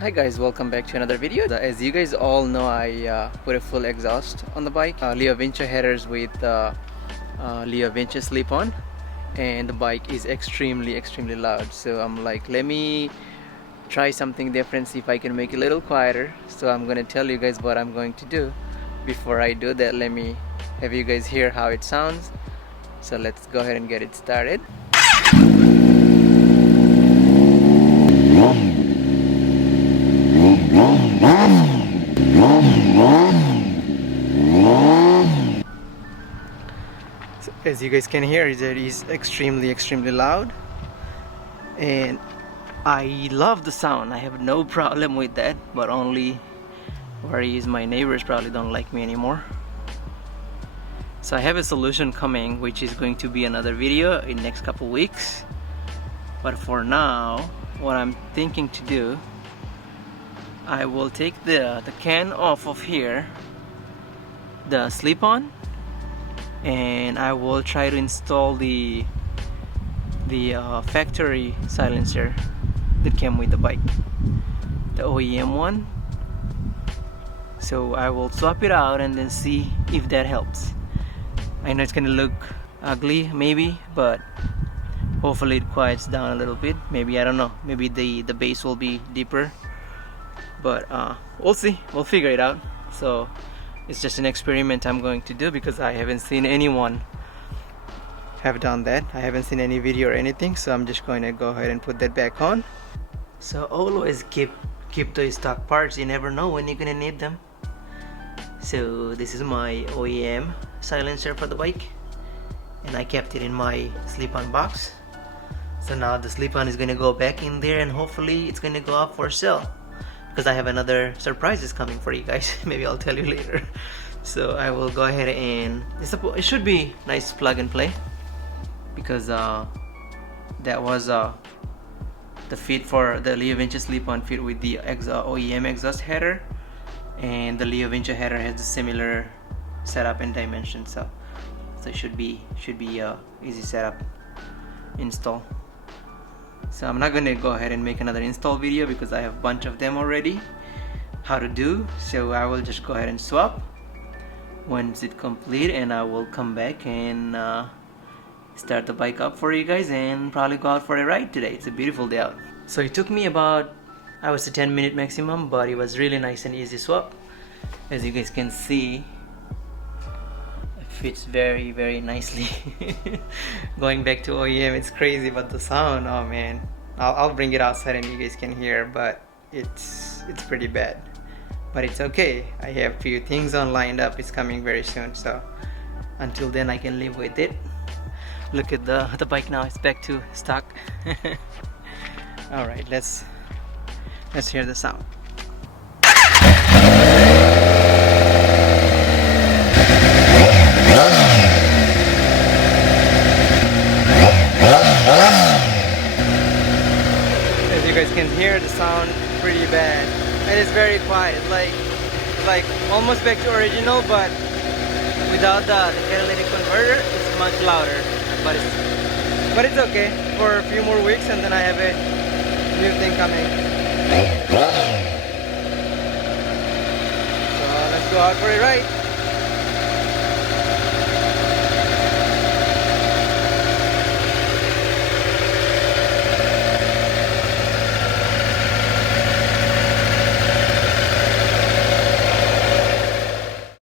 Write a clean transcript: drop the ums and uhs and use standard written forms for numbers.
Hi guys, welcome back to another video. As you guys all know, I put a full exhaust on the bike, LeoVince Headers with LeoVince slip-on, and the bike is extremely loud. So I'm like, let me try something different, see if I can make it a little quieter. So I'm gonna tell you guys what I'm going to do. Before I do that, let me have you guys hear how it sounds. So let's go ahead and get it started. So as you guys can hear, it is extremely loud, and I love the sound. I have no problem with that, but only worry is my neighbors probably don't like me anymore. So I have a solution coming, which is going to be another video in next couple weeks. But for now, what I'm thinking to do, I will take the can off of here, the slip-on, and I will try to install the factory silencer that came with the bike, the OEM one. So I will swap it out and then see if that helps. I know it's gonna look ugly maybe, but hopefully it quiets down a little bit. Maybe, I don't know, maybe the bass will be deeper, but we'll see, we'll figure it out. So it's just an experiment I'm going to do because I haven't seen anyone have done that. I haven't seen any video or anything, so I'm just going to go ahead and put that back on. So always keep those stock parts, you never know when you're gonna need them. So this is my OEM silencer for the bike, and I kept it in my slip-on box. So now the slip-on is gonna go back in there, and hopefully it's gonna go up for sale, because I have another surprises coming for you guys. Maybe I'll tell you later. So I will go ahead and it should be nice plug and play, because that was the fit for the LeoVince slip-on fit with the OEM exhaust header, and the LeoVince header has a similar setup and dimension. So it should be easy setup install. So I'm not gonna go ahead and make another install video because I have a bunch of them already how to do. So I will just go ahead and swap once it's complete, and I will come back and start the bike up for you guys and probably go out for a ride today. It's a beautiful day out. So it took me about, I would say, 10 minutes maximum, but it was really nice and easy swap. As you guys can see, it fits very nicely. Going back to OEM, it's crazy, but the sound, oh man, I'll bring it outside and you guys can hear, but it's pretty bad, but it's okay. I have a few things on lined up. It's coming very soon, so until then I can live with it. Look at the bike now, it's back to stock. All right, let's hear the sound. As you guys can hear, the sound pretty bad, and it's very quiet. It's like almost back to original, but without the catalytic converter, it's much louder. But it's okay for a few more weeks, and then I have a new thing coming. So let's go out for a ride.